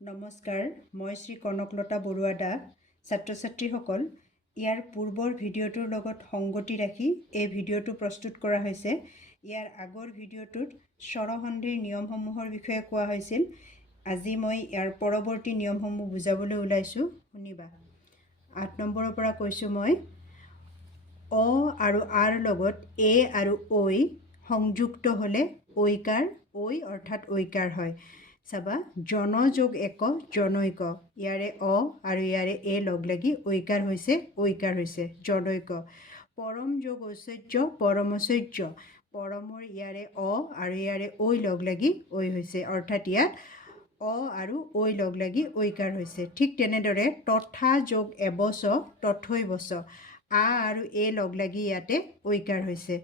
নমস্কাৰ, মই শ্ৰী কনকলতা বৰুৱা দা। ছাত্ৰ ছাত্ৰীসকল, ইয়াৰ পূৰ্বৰ ভিডিঅ'টোৰ লগত সংগতি ৰাখি এই ভিডিঅ'টো প্ৰস্তুত কৰা হৈছে। ইয়াৰ আগৰ ভিডিঅ'টোত স্বৰসন্ধিৰ নিয়মসমূহৰ বিষয়ে কোৱা হৈছিল। আজি মই ইয়াৰ পৰৱৰ্তী নিয়মসমূহ বুজাবলৈ ওলাইছোঁ, শুনিবা। 8 নম্বৰৰ পৰা কৈছোঁ মই। অ আৰু আৰ লগত এ আৰু ঐ সংযুক্ত হ'লে ঐকাৰ, ঐ অৰ্থাৎ ঐকাৰ হয়। চাবা, জন যোগ এক জনৈক, ইয়াৰে অ আৰু ইয়াৰে এ লগ লাগি ঐকাৰ হৈছে জনৈক। পৰম যোগ ঐশ্বৰ্য পৰমৈশ্বৰ্য, পৰমৰ ইয়াৰে অ আৰু ইয়াৰে ঐ লগ লাগি ঐ হৈছে, অৰ্থাৎ ইয়াত অ আৰু ঐ লগ লাগি ঐকাৰ হৈছে। ঠিক তেনেদৰে তথা যোগ এবচ তথৈবচ, আ আৰু এ লগ লাগি ইয়াতে ঐকাৰ হৈছে।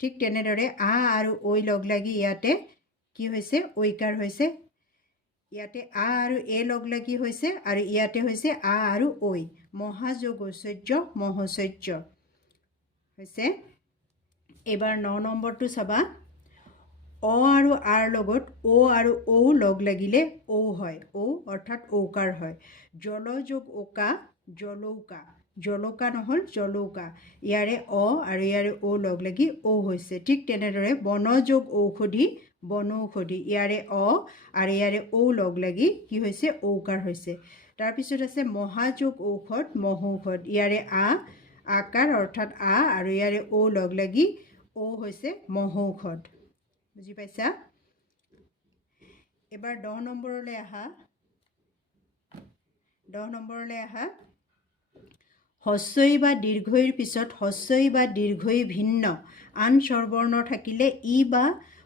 ঠিক তেনেদৰে আ আৰু ঐ লগ লাগি ইয়াতে কি হৈছে? ঐকাৰ হৈছে। ইয়াতে আ আৰু এ লগ লাগি হৈছে আৰু ইয়াতে হৈছে আ আৰু ঐ। মহাযোগ ঐশ্বৰ্য মহৈশ্বৰ্য হৈছে। এইবাৰ 9 নম্বৰটো চাবা। অ আৰু আৰ লগত অ আৰু ঔ লগ লাগিলে ঔ হয়, ঔ অৰ্থাৎ ঔকাৰ হয়। জল যোগ ওকা জলৌকা, জলৌকা নহ'ল জলৌকা, ইয়াৰে অ আৰু ইয়াৰে ঔ লগ লাগি ঔ হৈছে। ঠিক তেনেদৰে বন যোগ ঔষধি বনৌষধি, ইয়াৰে অ আৰু ইয়াৰে ঔ লগ লাগি কি হৈছে? ঔকাৰ হৈছে। তাৰপিছত আছে মহাযোগ ঔষধ মহৌষধ, ইয়াৰে আকাৰ অৰ্থাৎ আ আৰু ইয়াৰে ঔ লগ লাগি ঔ হৈছে মহৌষধ। বুজি পাইছা? এবাৰ 10 নম্বৰলৈ আহা। 10 নম্বৰলৈ আহা। হস্যই বা দীৰ্ঘইৰ পিছত হস্যই বা দীৰ্ঘই ভিন্ন আন স্বৰবৰ্ণ থাকিলে ই বা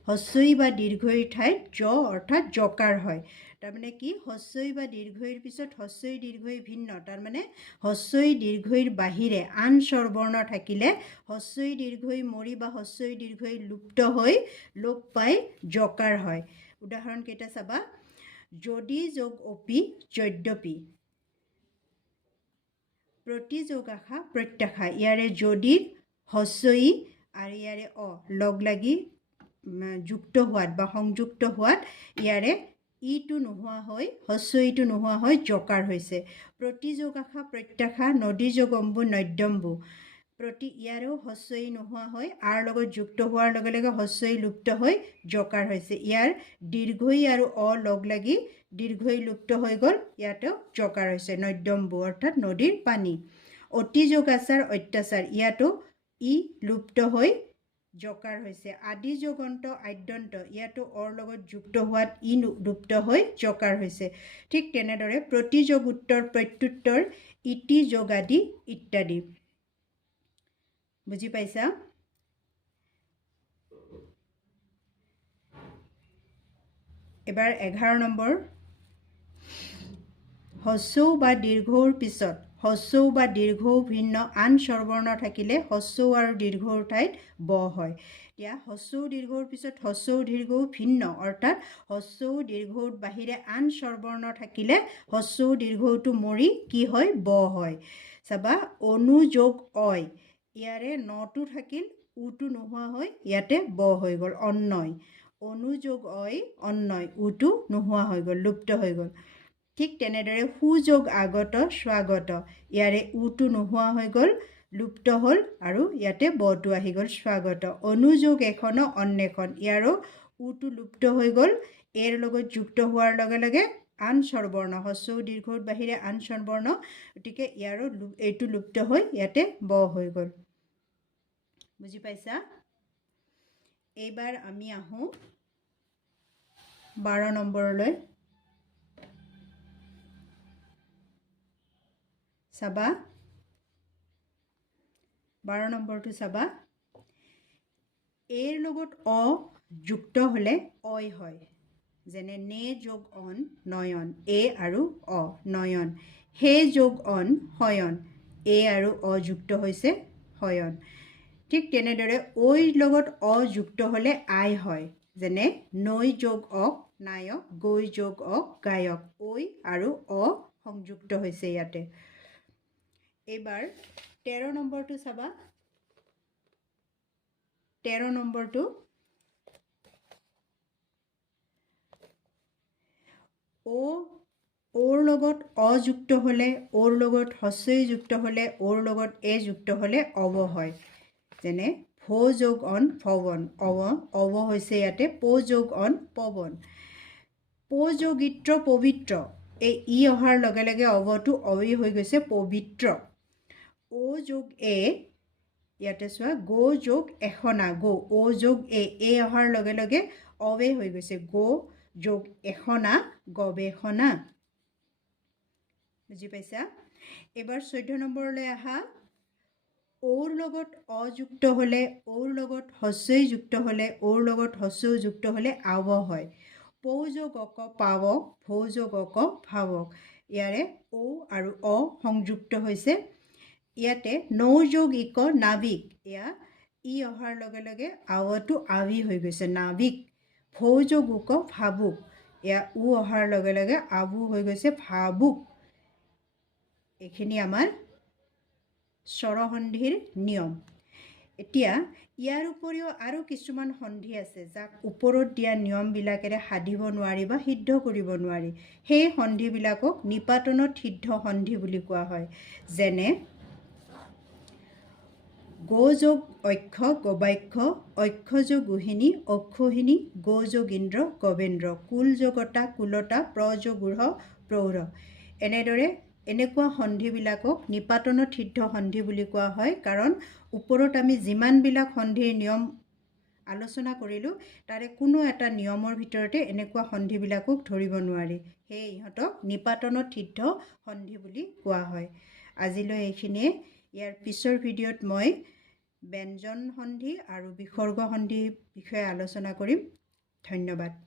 হস্যই বা দীৰ্ঘইৰ ঠাইত জ অৰ্থাৎ জকাৰ হয়। তাৰমানে কি? হস্যই বা দীৰ্ঘইৰ পিছত হস্যই দীৰ্ঘই ভিন্ন, তাৰমানে হস্যই দীৰ্ঘইৰ বাহিৰে আন স্বৰবৰ্ণ থাকিলে হস্যই দীৰ্ঘই মৰি বা হস্যই দীৰ্ঘই লুপ্ত হৈ লোপ পাই জকাৰ হয়। উদাহৰণ কেইটা চাবা। যদি যোগ অপি যদ্যপি, প্ৰতি যোগ আশা প্ৰত্যাশা, ইয়াৰে যদি হস্যই আৰু ইয়াৰে অ লগ লাগি যুক্ত হোৱাত বা সংযুক্ত হোৱাত ইয়াৰে ইটো নোহোৱা হৈ হস্যইটো নোহোৱা হৈ জকাৰ হৈছে। প্ৰতি যোগ আশা প্ৰত্যাশা নদী যোগ অম্বু নদ্যম্বু, প্ৰতি ইয়াৰেও হস্যই নোহোৱা হৈ আৰ লগত যুক্ত হোৱাৰ লগে লগে হস্যই লুপ্ত হৈ জকাৰ হৈছে। ইয়াৰ দীৰ্ঘই আৰু অ লগ লাগি দীৰ্ঘই লুপ্ত হৈ গ'ল, ইয়াতেও জকাৰ হৈছে নদ্যম্বু অৰ্থাৎ নদীৰ পানী। অতি যোগ আচাৰ অত্যাচাৰ, ইয়াতো ই লুপ্ত হৈ জকাৰ হৈছে। আদি যোগ অন্ত আদ্যন্ত, ইয়াতো অৰ লগত যুক্ত হোৱাত ই লুপ্ত হৈ জকাৰ হৈছে। ঠিক তেনেদৰে প্ৰতি যোগ উত্তৰ প্ৰত্যুত্তৰ ইতি যোগ আদি ইত্যাদি। বুজি পাইছা? এবাৰ 11 নম্বৰ। হস্যৌ বা দীৰ্ঘৌৰ পিছত হস্যৌ বা দীৰ্ঘৌ ভিন্ন আন স্বৰবৰ্ণ থাকিলে হস্যৌ আৰু দীৰ্ঘৌৰ ঠাইত ব হয়। এতিয়া হস্যৌ দীৰ্ঘৌৰ পিছত হস্যৌ দীৰ্ঘৌ ভিন্ন, অৰ্থাৎ হস্যৌ দীৰ্ঘৌৰ বাহিৰে আন স্বৰবৰ্ণ থাকিলে হস্যৌ দীৰ্ঘৌটো মৰি কি হয়? ব হয়। চাবা, অনু যোগ অয়, ইয়াৰে নটো থাকিল, উটো নোহোৱা হৈ ইয়াতে ব হৈ গ'ল, অন্নয়। অনু যোগ অয় অন্নয়, উটো নোহোৱা হৈ গ'ল, লুপ্ত হৈ গ'ল। ঠিক তেনেদৰে সুযোগ আগত স্বাগত, ইয়াৰে উটো নোহোৱা হৈ গ'ল, লুপ্ত হ'ল আৰু ইয়াতে বটো আহি গ'ল, স্বাগত। অনুযোগ এখন অন্বেষণ, ইয়াৰো উটো লুপ্ত হৈ গ'ল, এৰ লগত যুক্ত হোৱাৰ লগে লগে আন স্বৰবৰ্ণ হস্যৌ দীৰ্ঘৰ বাহিৰে আন স্বৰবৰ্ণ, গতিকে ইয়াৰো এইটো লুপ্ত হৈ ইয়াতে ব হৈ গ'ল। বুজি পাইছা? এইবাৰ আমি আহোঁ 12 নম্বৰলৈ। চাবা, 12 নম্বৰটো চাবা। এৰ লগত অ যুক্ত হ'লে অয় হয়। যেনে নে যোগ অন নয়ন, এ আৰু অ নয়ন। হে যোগ অন শয়ন, এ আৰু অ যুক্ত হৈছে শয়ন। ঠিক তেনেদৰে ঐৰ লগত অ যুক্ত হ'লে আই হয়। যেনে নৈ যোগ অক নায়ক, গৈ যোগ অক গায়ক, ঐ আৰু অ সংযুক্ত হৈছে ইয়াতে। এইবাৰ 13 নম্বৰটো চাবা। 13 নম্বৰটো অ ওৰ লগত অ যুক্ত হ'লে, ওৰ লগত হস্ৰই যুক্ত হ'লে, ওৰ লগত এ যুক্ত হ'লে অৱ হয়। যেনে ভো যোগ অন ভৱন, অৱ হৈছে ইয়াতে পো যোগ অন পৱন। পো যোগ ইত্ৰ পবিত্ৰ, এই ই অহাৰ লগে লগে অৱটো অই হৈ গৈছে পবিত্ৰ। ও যোগ এ, ইয়াতে চোৱা গো যোগ এখনা, ও যোগ এ অহাৰ লগে লগে অৱে হৈ গৈছে গো যোগ এখনা গৱেষণা। বুজি পাইছা? এবাৰ 14 নম্বৰলৈ আহা। ওৰ লগত অযুক্ত হ'লে, ওৰ লগত হস্ৰই যুক্ত হ'লে, ওৰ লগত হস্ৰই যুক্ত হ'লে আৱ হয়। পৌ যোগ অক পাৱক, ভৌ যোগ অক ভাৱক। ইয়াৰে ও আৰু অ সংযুক্ত হৈছে। ইয়াতে নৌ যোগ ইক নাবিক, এয়া ই অহাৰ লগে লগে আৱটো আৱি হৈ গৈছে নাবিক। ভৌ যোগ উক ভাবুক, এয়া উ অহাৰ লগে লগে আবু হৈ গৈছে ভাবুক। এইখিনি আমাৰ স্বৰসন্ধিৰ নিয়ম। এতিয়া ইয়াৰ উপৰিও আৰু কিছুমান সন্ধি আছে যাক ওপৰত দিয়া নিয়মবিলাকেৰে সাধিব নোৱাৰি বা সিদ্ধ কৰিব নোৱাৰি। সেই সন্ধিবিলাকক নিপাতনত সিদ্ধ সন্ধি বুলি কোৱা হয়। যেনে গো যোগ অক্ষ গবাক্ষ, অক্ষ যোগ গহিনী অক্ষহিনী, গো যোগ ইন্দ্ৰ গবেন্দ্ৰ, কুল যোগতা কুলতা, প্ৰ যোগ ঊঢ় প্ৰৌঢ়। এনেকুৱা সন্ধিবিলাকক নিপাতনত সিদ্ধ সন্ধি বুলি কোৱা হয়। কাৰণ ওপৰত আমি যিমানবিলাক সন্ধিৰ নিয়ম আলোচনা কৰিলোঁ তাৰে কোনো এটা নিয়মৰ ভিতৰতে এনেকুৱা সন্ধিবিলাকক ধৰিব নোৱাৰি। সেয়ে ইহঁতক নিপাতনত সিদ্ধ সন্ধি বুলি কোৱা হয়। আজিলৈ এইখিনিয়ে। ইয়াৰ পিছৰ ভিডিঅ'ত মই ব্যঞ্জন সন্ধি আৰু বিসৰ্গ সন্ধিৰ বিষয়ে আলোচনা কৰিম। ধন্যবাদ।